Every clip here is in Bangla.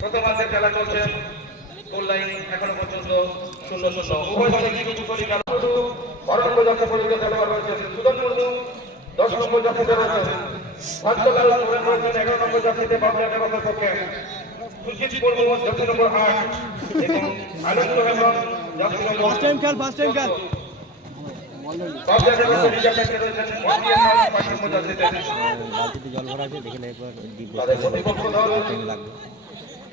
প্রথমার্ধের খেলা চলছে। গোল লাইন এখনও পর্যন্ত শূন্য শূন্য। উভয় দলে কিছু কিছু করে খেলা শুরু অরণ্য যাত্রা পরিচিত খেলোয়াড় রয়েছে সুদন মুর্মু দশ নম্বর জাতিতে রয়েছে। ভাগ্যলাল এগারো নম্বর জাতিতে বাবু একাদশের পক্ষে। সুজিত মুর্মু জাতি নম্বর আট। এবং আনন্দ হেমন জাতি নম্বর ফার্স্ট টাইম খেল ফার্স্ট টাইম খেল। বাবু একাদশের রিজার্ভে রয়েছেন মন্দির নাম পাঁচ নম্বর জাতিতে বালতিতে জল ভরা আছে দেখে একবার ডিপ তাদের প্রতিপক্ষ দল লাগবে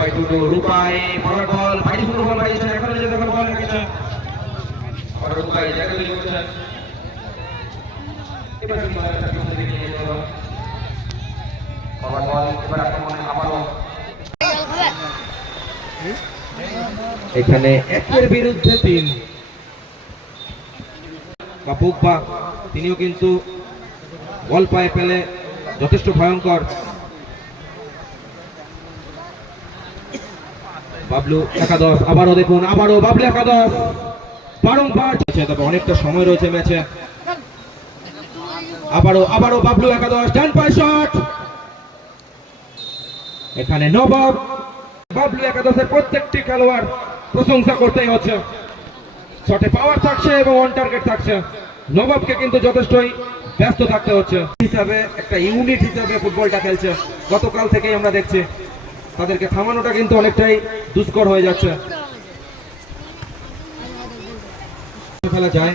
রূপাই টুটু রূপাই বড় বল বল এখনও যে। দেখো বল রেখেছে আর রূপাই বল, এবার আক্রমণে এখানে একের বিরুদ্ধে তিন। বা, তিনিও কিন্তু বল পায়ে পেলে যথেষ্ট ভয়ঙ্কর। বাবলু একাদশ, আবারও দেখুন, আবারও বাবলু একাদশ। বারংবার তবে অনেকটা সময় রয়েছে ম্যাচে। আবারও আবারও বাবলু একাদশ, ডান পায়ে শট। এখানে নবাব। বাবলু একাদশের প্রত্যেকটি খেলোয়াড় প্রশংসা করতেই হচ্ছে। শটে পাওয়ার থাকছে এবং অন টার্গেট থাকছে। নবাবকে কিন্তু যথেষ্টই ব্যস্ত থাকতে হচ্ছে। হিসাবে, একটা ইউনিট হিসাবে ফুটবলটা খেলছে। গতকাল থেকেই আমরা দেখছি। তাদেরকে থামানোটা কিন্তু অনেকটাই দুষ্কর হয়ে যাচ্ছে। ফেলা যায়।